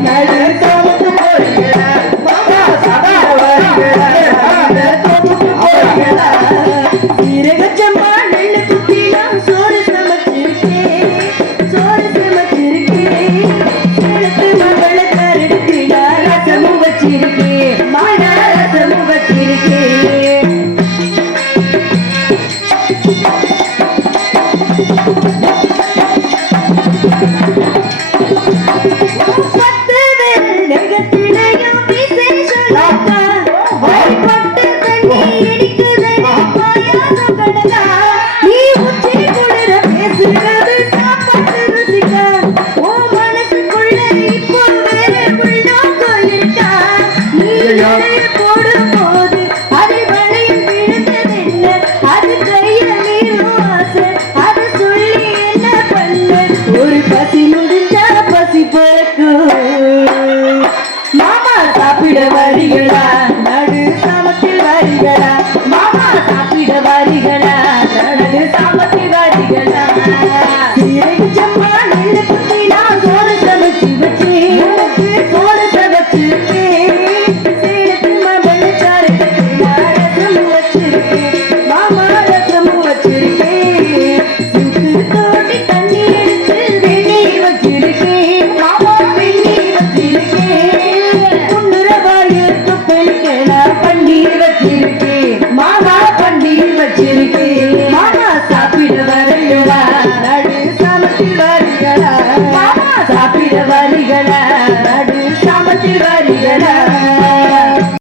okay? பசி முடிஞ்சா பசி பிறக்கும் Yeah.